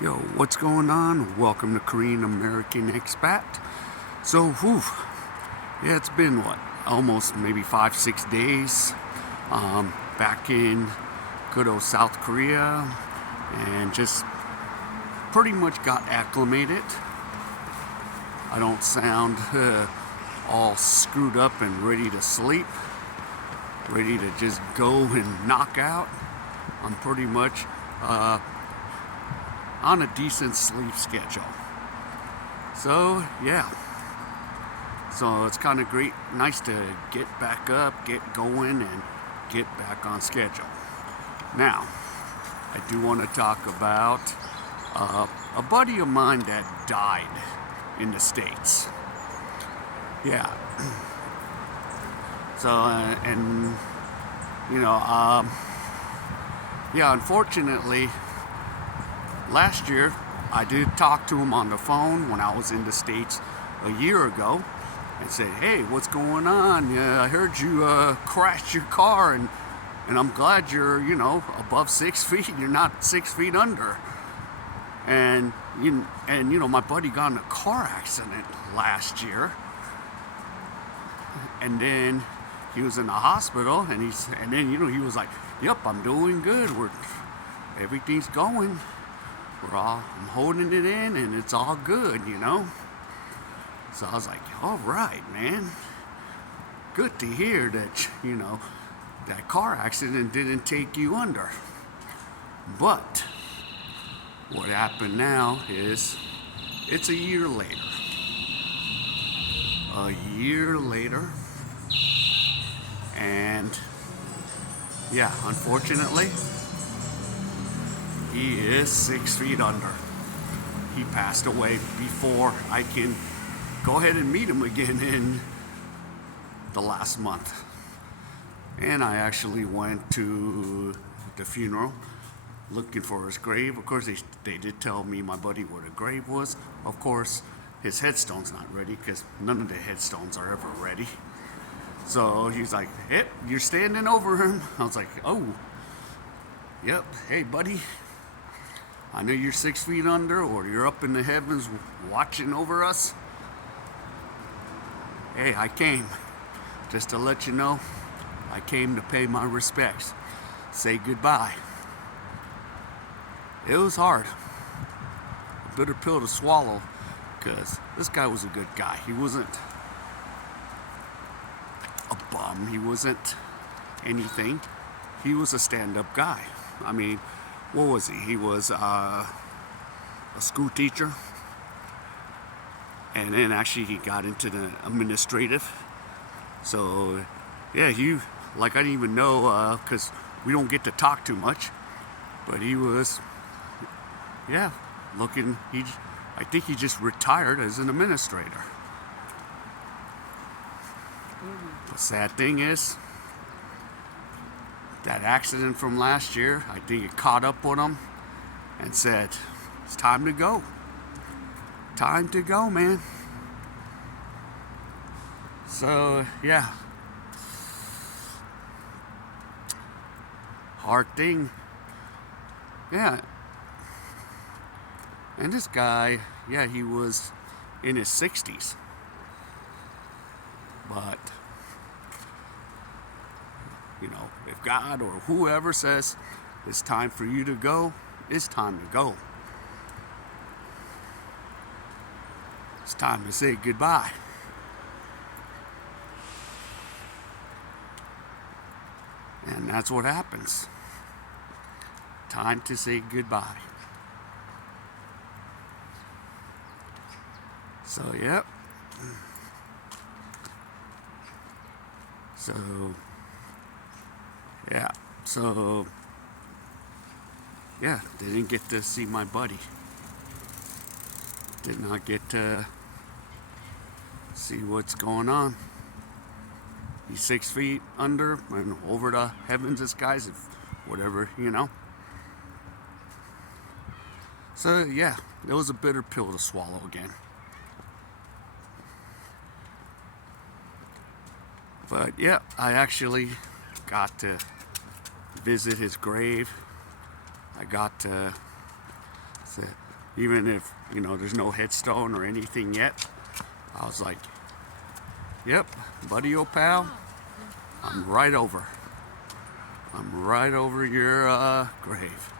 Yo, what's going on? Welcome to Korean American Expat. So, yeah, it's been what, almost maybe 5, 6 days. Back in good old South Korea, and just pretty much got acclimated. I don't sound all screwed up and ready to sleep, ready to just go and knock out. I'm pretty much on a decent sleep schedule. So yeah, so it's kind of great, nice to get back up, get going, and get back on schedule. Now, I do want to talk about a buddy of mine that died in the States. Yeah. So, and, you know, yeah, unfortunately, last year, I did talk to him on the phone when I was in the States a year ago and said, hey, what's going on? I heard you crashed your car, and I'm glad you're, above 6 feet. You're not 6 feet under. And my buddy got in a car accident last year. And then he was in the hospital, and he was like, yep, I'm doing good. Everything's going. I'm holding it in, and it's all good, So I was like, all right, man. Good to hear that, that car accident didn't take you under. But what happened now is it's a year later. And yeah, unfortunately, he is 6 feet under. He passed away before I can go ahead and meet him again in the last month. And I actually went to the funeral looking for his grave. Of course, they did tell me, my buddy, where the grave was. Of course, his headstone's not ready because none of the headstones are ever ready. So he's like, yep, you're standing over him. I was like, oh, yep, hey, buddy. I know you're 6 feet under, or you're up in the heavens watching over us. Hey, I came. Just to let you know, I came to pay my respects. Say goodbye. It was hard. A bitter pill to swallow, because this guy was a good guy. He wasn't a bum. He wasn't anything. He was a stand-up guy. I mean, what was he? He was a school teacher, and then actually he got into the administrative. So yeah, I didn't even know, because we don't get to talk too much, but he was, yeah, I think he just retired as an administrator. The sad thing is, that accident from last year, I think it caught up with him and said, it's time to go. Time to go, man. So, yeah. Hard thing. Yeah. And this guy, yeah, he was in his 60s. But if God or whoever says it's time for you to go, it's time to go. It's time to say goodbye. And that's what happens. Time to say goodbye. So, yep. So, yeah. So, yeah, didn't get to see my buddy. Did not get to see what's going on. He's 6 feet under and over the heavens and skies, whatever, So, yeah, it was a bitter pill to swallow again. But, yeah, I actually got to visit his grave. I got to even if, there's no headstone or anything yet. I was like, yep, buddy, old pal, I'm right over your grave.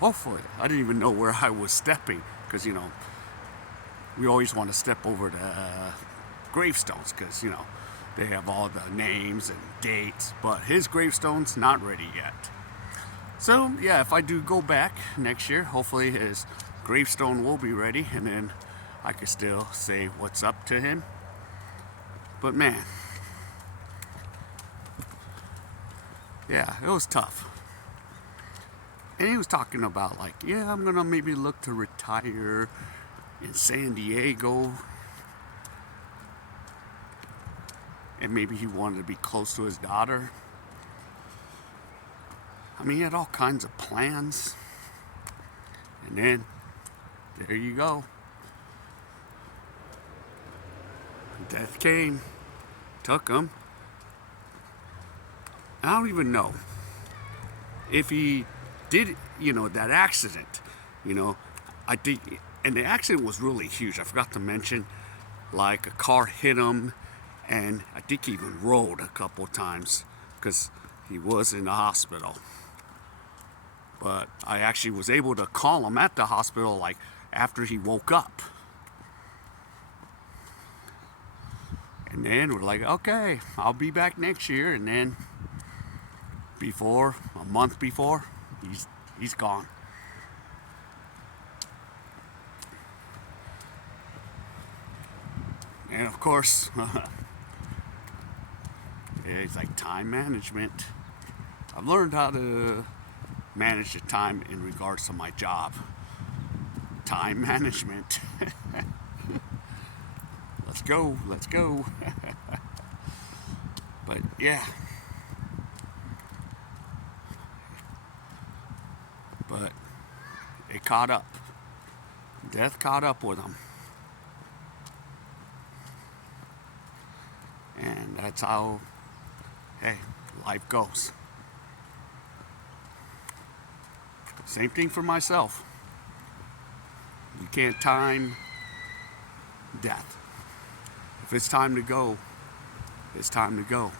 Hopefully. I didn't even know where I was stepping, because we always want to step over the gravestones, because they have all the names and dates, but his gravestone's not ready yet. So yeah, if I do go back next year, hopefully his gravestone will be ready, and then I can still say what's up to him. But man, yeah, it was tough. And he was talking about like, yeah, I'm gonna maybe look to retire in San Diego. And maybe he wanted to be close to his daughter. I mean, he had all kinds of plans. And then, there you go. Death came, took him. I don't even know if he did, that accident. I think, and the accident was really huge. I forgot to mention, like a car hit him, and I think he even rolled a couple times because he was in the hospital. But I actually was able to call him at the hospital, like after he woke up. And then we're like, okay, I'll be back next year. And then a month before, he's gone. And of course, it's like time management. I've learned how to manage the time in regards to my job. Time management. Let's go. But yeah. But it caught up. Death caught up with him. And that's how, hey, life goes. Same thing for myself. You can't time death. If it's time to go, it's time to go.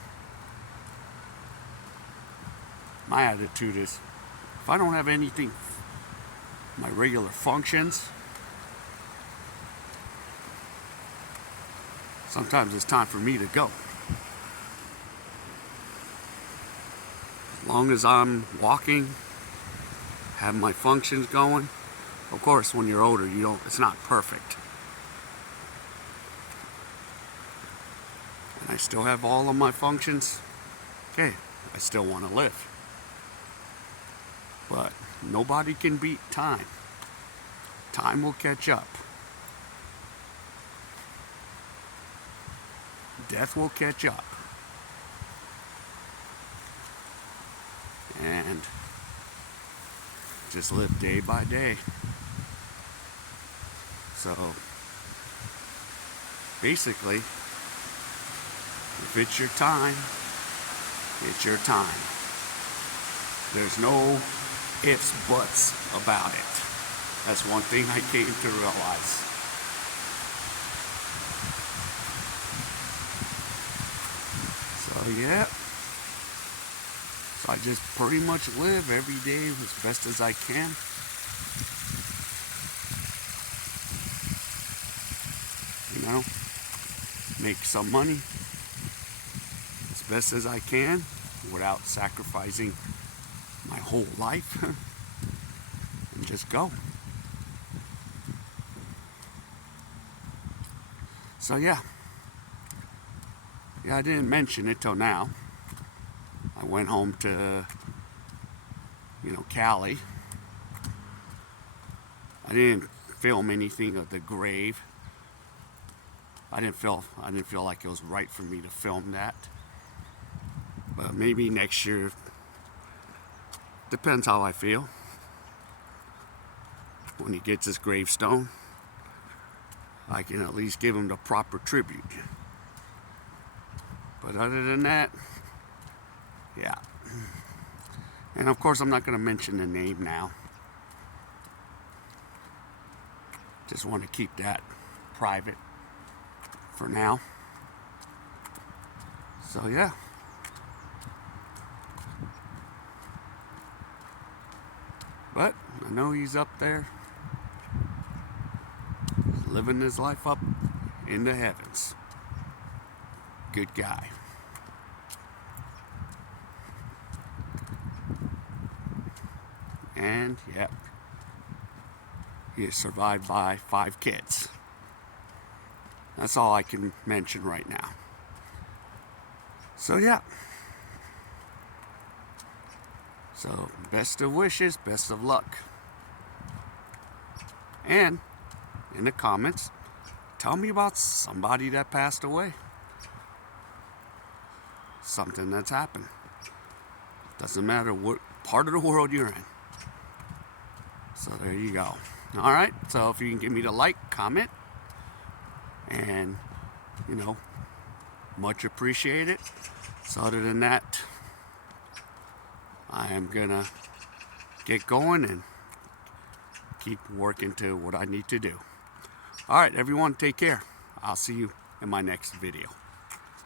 My attitude is, if I don't have anything, my regular functions, sometimes it's time for me to go. As long as I'm walking, have my functions going. Of course, when you're older, it's not perfect. And I still have all of my functions. Okay, I still want to live. But nobody can beat time. Time will catch up. Death will catch up. And just live day by day. So basically, if it's your time, it's your time. There's no ifs, buts about it. That's one thing I came to realize. So yeah. So I just pretty much live every day as best as I can. Make some money as best as I can without sacrificing my whole life. And just go. So yeah, I didn't mention it till now. I went home to, Cali. I didn't film anything of the grave. I didn't feel like it was right for me to film that. But maybe next year, depends how I feel. When he gets his gravestone, I can at least give him the proper tribute. But other than that, yeah. And of course, I'm not going to mention the name now. Just want to keep that private for now. So yeah. But I know he's up there living his life up in the heavens. Good guy. And yep, he is survived by 5 kids. That's all I can mention right now. So yeah. So best of wishes, best of luck. And in the comments, tell me about somebody that passed away. Something that's happened. Doesn't matter what part of the world you're in. So there you go. All right. So if you can give me the like, comment, and much appreciated. So other than that, I am gonna get going and keep working to what I need to do. All right, everyone, take care. I'll see you in my next video.